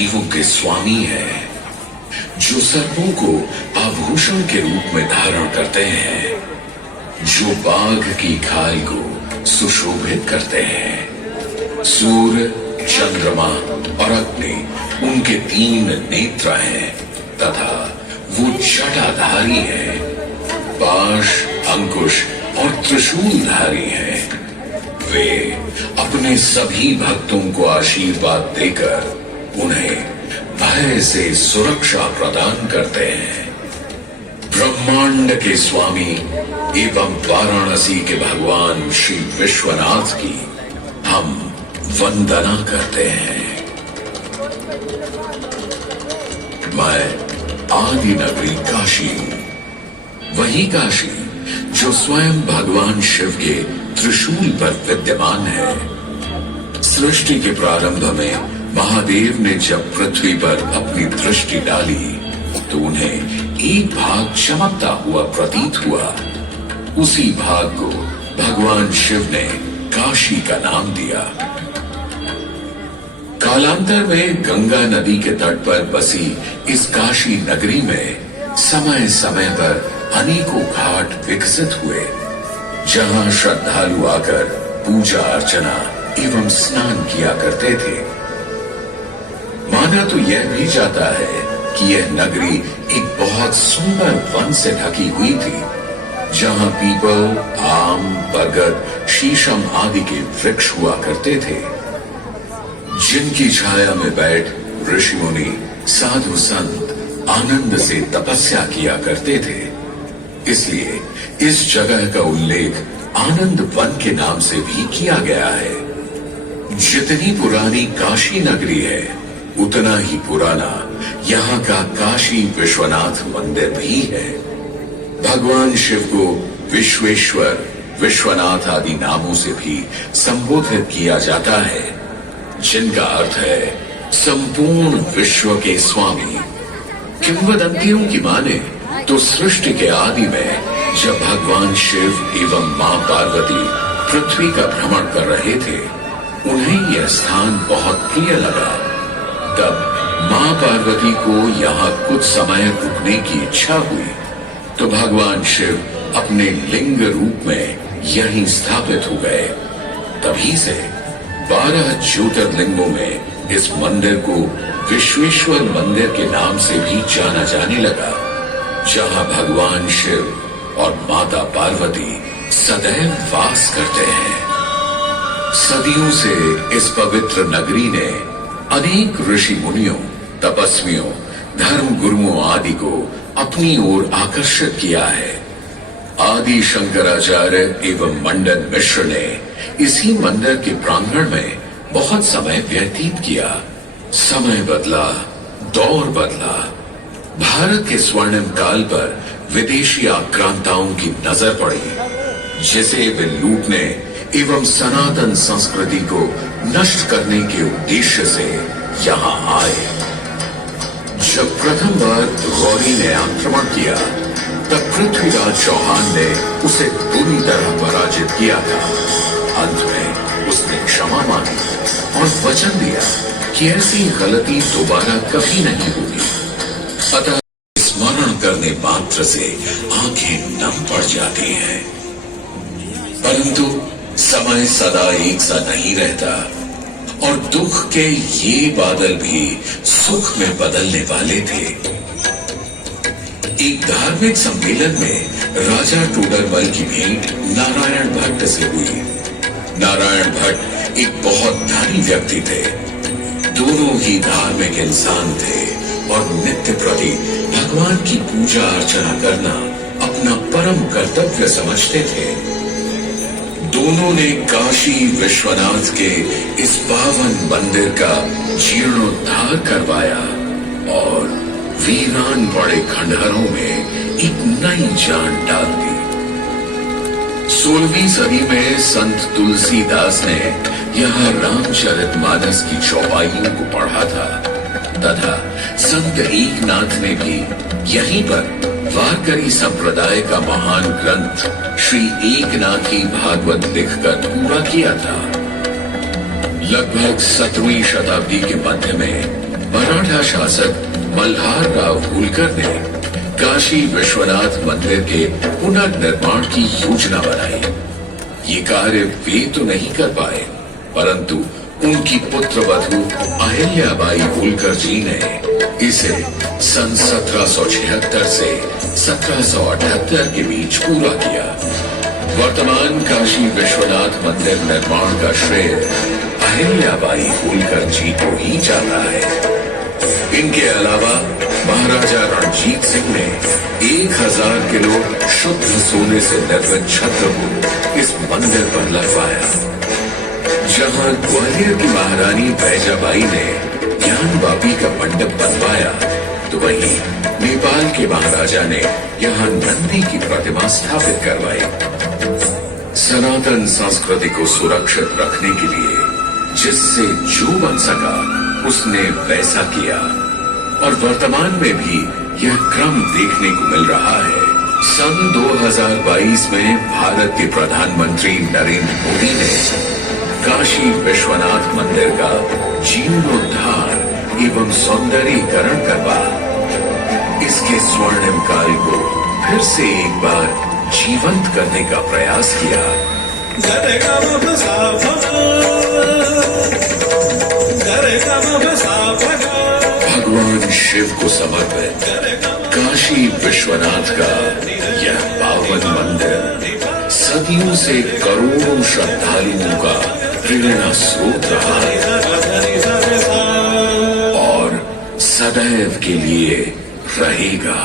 जीवों के स्वामी हैं, जो सर्पों को आभूषण के रूप में धारण करते हैं, जो बाघ की खाल को सुशोभित करते हैं। सूर्य, चंद्रमा और अग्नि उनके 3 नेत्र हैं तथा वो जटाधारी हैं, पाश, अंकुश और त्रिशूलधारी हैं। वे अपने सभी भक्तों को आशीर्वाद देकर उन्हें भय से सुरक्षा प्रदान करते हैं। ब्रह्मांड के स्वामी एवं वाराणसी के भगवान श्री विश्वनाथ की हम वंदना करते हैं। मैं आदि नगरी काशी, वही काशी जो स्वयं भगवान शिव के त्रिशूल पर विद्यमान है। सृष्टि के प्रारंभ में महादेव ने जब पृथ्वी पर अपनी दृष्टि डाली तो उन्हें एक भाग चमकता हुआ प्रतीत हुआ। उसी भाग को भगवान शिव ने काशी का नाम दिया। कालांतर में गंगा नदी के तट पर बसी इस काशी नगरी में समय समय पर अनेकों घाट विकसित हुए, जहां श्रद्धालु आकर पूजा अर्चना एवं स्नान किया करते थे। माना तो यह भी जाता है कि यह नगरी एक बहुत सुंदर वन से ढकी हुई थी, जहां पीपल, आम, बरगद, शीशम आदि के वृक्ष हुआ करते थे, जिनकी छाया में बैठ ऋषि मुनि, साधु संत आनंद से तपस्या किया करते थे। इसलिए इस जगह का उल्लेख आनंद वन के नाम से भी किया गया है। जितनी पुरानी काशी नगरी है, उतना ही पुराना यहाँ का काशी विश्वनाथ मंदिर भी है। भगवान शिव को विश्वेश्वर, विश्वनाथ आदि नामों से भी संबोधित किया जाता है, जिनका अर्थ है संपूर्ण विश्व के स्वामी। किंवदंतियों की माने तो सृष्टि के आदि में जब भगवान शिव एवं मां पार्वती पृथ्वी का भ्रमण कर रहे थे, उन्हें यह स्थान बहुत प्रिय लगा। तब मां पार्वती को यहाँ कुछ समय रुकने की इच्छा हुई, तो भगवान शिव अपने लिंग रूप में यहीं स्थापित हो गए। तभी से 12 ज्योतिर्लिंगों में इस मंदिर को विश्वेश्वर मंदिर के नाम से भी जाना जाने लगा, जहां भगवान शिव और माता पार्वती सदैव वास करते हैं। सदियों से इस पवित्र नगरी ने अनेक ऋषि मुनियों, तपस्वियों, धर्म गुरुओं आदि को अपनी ओर आकर्षित किया है। आदि शंकराचार्य एवं मंडन मिश्र ने इसी मंदिर के प्रांगण में बहुत समय व्यतीत किया। समय बदला, दौर बदला। भारत के स्वर्णिम काल पर विदेशी आक्रांताओं की नजर पड़ी, जिसे वे लूटने एवं सनातन संस्कृति को नष्ट करने के उद्देश्य से यहाँ आए। जब प्रथम बार गौरी ने आक्रमण किया, तब पृथ्वीराज चौहान ने उसे बुरी तरह पराजित किया था। अंत में उसने क्षमा मांगी और वचन दिया कि ऐसी गलती दोबारा कभी नहीं होगी। अतः स्मरण करने मात्र से आंखें नम पड़ जाती हैं। परंतु समय सदा एक सा नहीं रहता और दुख के ये बादल भी सुख में बदलने वाले थे। एक धार्मिक सम्मेलन में राजा टोडरमल की भेंट नारायण भट्ट से हुई। नारायण भट्ट एक बहुत धनी व्यक्ति थे। दोनों ही धार्मिक इंसान थे और नित्य प्रति भगवान की पूजा अर्चना करना अपना परम कर्तव्य समझते थे। दोनों ने काशी विश्वनाथ के इस पावन मंदिर का जीर्णोद्धार करवाया और वीरान पड़े खंडहरों में एक नई जान डाल दी। 16वीं सदी में संत तुलसीदास ने यहाँ रामचरितमानस की चौपाइयों को पढ़ा था तथा संत एकनाथ ने भी यहीं पर वारकरी संप्रदाय का महान ग्रंथ श्री एकनाथी भागवत लिखकर पूरा किया था। लगभग 17वीं शताब्दी के मध्य में मराठा शासक मल्हार राव होलकर ने काशी विश्वनाथ मंदिर के पुनर्निर्माण की योजना बनाई। ये कार्य वे तो नहीं कर पाए, परंतु उनकी पुत्रवधू अहिल्याबाई होलकर जी ने इसे सन 1776 से 1778 के बीच पूरा किया। वर्तमान काशी विश्वनाथ मंदिर निर्माण का श्रेय अहिल्याबाई होलकर जी को ही जाता है। इनके अलावा महाराजा रणजीत सिंह ने 1000 किलो शुद्ध सोने से निर्मित छत्र को इस मंदिर पर लगवाया। जहां ग्वालियर की महारानी बैजाबाई ने ज्ञानवापी का मंडप बनवाया, तो वहीं नेपाल के महाराजा ने यहां नंदी की प्रतिमा स्थापित करवाई। सनातन संस्कृति को सुरक्षित रखने के लिए जिससे जो बन सका उसने वैसा किया, और वर्तमान में भी यह क्रम देखने को मिल रहा है। सन 2022 में भारत के प्रधानमंत्री नरेंद्र मोदी ने काशी विश्वनाथ मंदिर का जीर्णोद्धार एवं सौंदर्यीकरण करवा इसके स्वर्णिम काल को फिर से एक बार जीवंत करने का प्रयास किया। भगवान शिव को समर्पित काशी विश्वनाथ का यह पावन मंदिर सदियों से करोड़ों श्रद्धालुओं का प्रेरणा स्रोत रहा है और सदैव के लिए रहेगा।